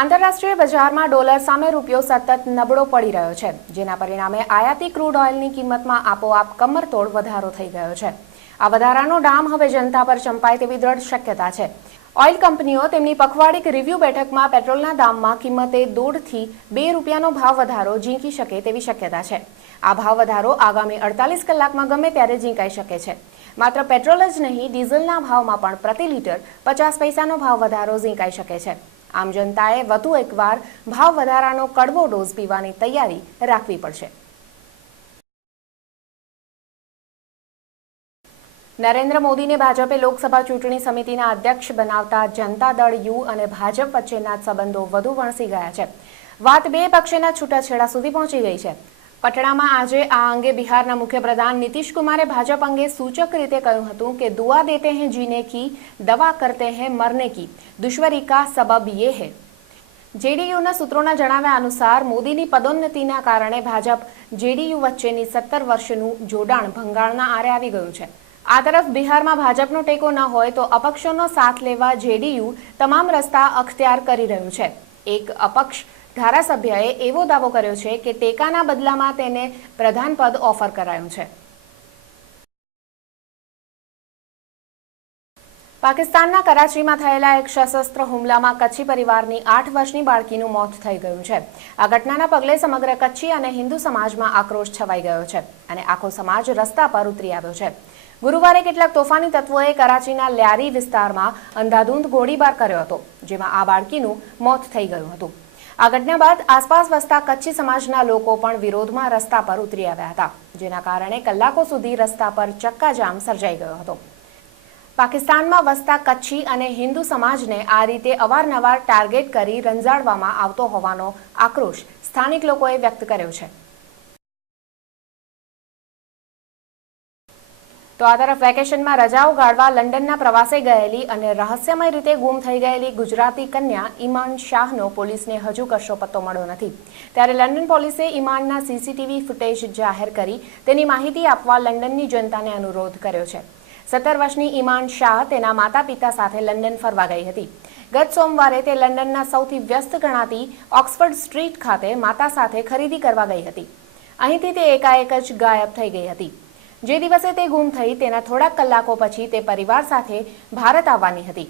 આંતરરાષ્ટ્રીય બજારમાં ડોલર સામે રૂપિયો સતત નબળો પડી રહ્યો છે, જેના પરિણામે આયાતી ક્રૂડ ઓઇલની કિંમતમાં આપોઆપ કમરતોડ વધારો થઈ ગયો છે. આ વધારાનો ડામ હવે જનતા પર ચંપાય તેવી દ્રઢ શક્યતા છે. ઓઇલ કંપનીઓ તેમની પખવાડિક રિવ્યુ બેઠકમાં પેટ્રોલના દામમાં કિંમતે 1.5 થી 2 રૂપિયાનો ભાવ વધારો ઝીંકી શકે તેવી શક્યતા છે. આ ભાવ વધારો આગામી 48 કલાકમાં ગમે ત્યારે ઝીંકાઈ શકે છે. માત્ર પેટ્રોલ જ નહીં, ડીઝલના ભાવમાં પણ પ્રતિ લીટર 50 પૈસાનો ભાવ વધારો ઝીંકાઈ શકે છે. આમ જનતાએ વધુ એકવાર ભાવ વધારાનો કડવો ડોઝ પીવાની તૈયારી રાખવી પડશે. નરેન્દ્ર મોદીને ભાજપે લોકસભા ચૂંટણી સમિતિના અધ્યક્ષ બનાવતા જનતા દળ યુ અને ભાજપ વચ્ચેના સંબંધો વધુ વણસી ગયા છે. વાત બે પક્ષના છૂટાછેડા સુધી પહોંચી ગઈ છે. પટણામાં આજે આ અંગે બિહારના મુખ્યપ્રધાન નીતિશ કુમારે ભાજપ અંગે સૂચક રીતે કહ્યું હતું કે દુઆ દેતે हैं जीने की, दवा करते हैं मरने की, दुश्मनी का सबब ये है. જેડીયુના સૂત્રોના જણાવ્યા અનુસાર મોદીની પદોન્નતિના કારણે ભાજપ જેડીયુ વચ્ચેની 17 વર્ષનું જોડાણ ભંગાણના આરે આવી ગયું છે. આ તરફ બિહારમાં ભાજપનો ટેકો ન હોય તો અપક્ષોનો સાથ લેવા જેડીયુ તમામ રસ્તા અખ્તિયાર કરી રહ્યું છે. એક અપક્ષ ધારાસભ્યએ એવો દાવો કર્યો છે કે ટેકાના બદલામાં તેને પ્રધાન પદ ઓફર કરાયું છે. પાકિસ્તાનના કરાચીમાં થયેલા એક સશસ્ત્ર હુમલામાં કચ્છી પરિવારની 8 વર્ષની બાળકીનું મોત થઈ ગયું છે. આ ઘટનાના પગલે સમગ્ર કચ્છી અને હિન્દુ સમાજમાં આક્રોશ છવાઈ ગયો છે અને આખો સમાજ રસ્તા પર ઉતરી આવ્યો છે. ગુરુવારે કેટલાક તોફાની તત્વોએ કરાચીના લ્યારી વિસ્તારમાં અંધાધૂંધ ગોળીબાર કર્યો હતો, જેમાં આ બાળકીનું મોત થઈ ગયું હતું. આ ઘટના બાદ આસપાસ વસતા કચ્છી સમાજના લોકો પણ વિરોધમાં રસ્તા પર ઉતરી આવ્યા હતા, જેના કારણે કલાકો સુધી રસ્તા પર ચક્કાજામ સર્જાઈ ગયો હતો. પાકિસ્તાનમાં વસતા કચ્છી અને હિન્દુ સમાજને આ રીતે અવારનવાર ટાર્ગેટ કરી રંજાડવામાં આવતો હોવાનો આક્રોશ સ્થાનિક લોકોએ વ્યક્ત કર્યો છે. તો આ તરફ વેકેશનમાં રજાઓ ગાળવા લંડનના પ્રવાસે ગયેલી અને રહસ્યમય રીતે ગુમ થઈ ગયેલી ગુજરાતી કન્યા ઈમાન શાહનો પોલીસને હજુ કશો પત્તો મળ્યો નથી. ત્યારે લંડન પોલીસે ઈમાનના સીસીટીવી ફૂટેજ જાહેર કરી તેની માહિતી આપવા લંડનની જનતાને અનુરોધ કર્યો છે. 17 વર્ષની ઈમાન શાહ તેના માતા પિતા સાથે લંડન ફરવા ગઈ હતી. ગત સોમવારે તે લંડનના સૌથી વ્યસ્ત ગણાતી ઓક્સફર્ડ સ્ટ્રીટ ખાતે માતા સાથે ખરીદી કરવા ગઈ હતી. અહીંથી તે એકાએક જ ગાયબ થઈ ગઈ હતી. જે દિવસે તે ગુમ થઈ તેના થોડાક કલાકો પછી તે પરિવાર સાથે ભારત આવવાની હતી.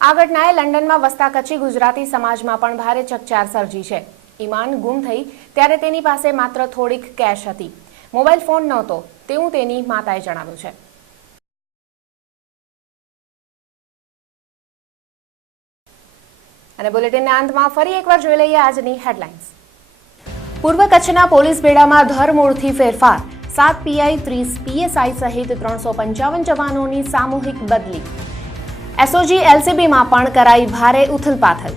આ ઘટનાએ લંડનમાં વસતા કચ્છી ગુજરાતી સમાજમાં પણ ભારે ચકચાર સર્જી છે. ઈમાન ગુમ થઈ ત્યારે તેની પાસે માત્ર થોડીક કેશ હતી, મોબાઈલ ફોન નહોતો તેવું તેની માતાએ જણાવ્યું છે. અને બુલેટિનના અંતમાં ફરી એકવાર જોઈ લઈએ આજની હેડલાઇન્સ. પૂર્વ કચ્છના પોલીસ બેડામાં ધરમૂળથી ફેરફાર, 7 પીઆઈ 30 પીએસઆઈ સહિત 355 જવાનોની સામૂહિક બદલી. એસઓજી એલસીબીમાં પણ કરાઈ ભારે ઉથલપાથલ.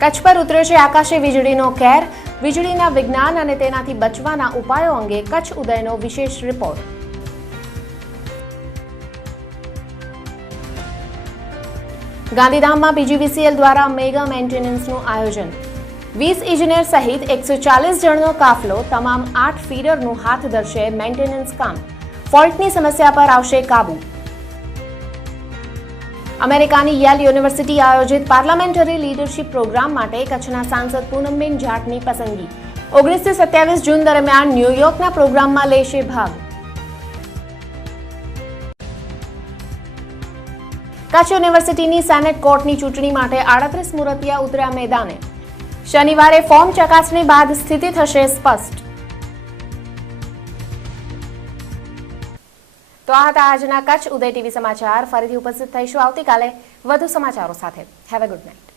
કચ્છ પર ઉતર્યો છે આકાશી વીજળીનો કેર. વીજળીના વિજ્ઞાન અને તેનાથી બચવાના ઉપાયો અંગે કચ્છ ઉદયનો વિશેષ રિપોર્ટ. ગાંધીધામમાં પીજીવીસીએલ દ્વારા મેગા મેન્ટેનન્સનું આયોજન. 20 ઇજનેર સહિત 140 જણનો કાફલો તમામ 8 ફીડરનું હાથ ધરશે મેન્ટેનન્સ કામ. ફોલ્ટની સમસ્યા પર આવશે કાબુ. અમેરિકાની યેલ યુનિવર્સિટી આયોજિત પાર્લામેન્ટરી લીડરશિપ પ્રોગ્રામ માટે કચ્છના સાંસદ પૂનમબેન જાટની પસંદગી. 19 થી 27 જૂન દરમિયાન ન્યૂયોર્કના પ્રોગ્રામમાં લેશે ભાગ. કચ્છ યુનિવર્સિટીની સેનેટ કોર્ટની ચૂંટણી માટે 38 મુરતિયા ઉતર્યા મેદાને. શનિવારે ફોર્મ ચકાસણી બાદ સ્થિતિ થશે સ્પષ્ટ. તો આ હતા આજના કચ્છ ઉદય ટીવી સમાચાર. ફરીથી ઉપસ્થિત થઈશું આવતીકાલે વધુ સમાચારો સાથે. Have a good night.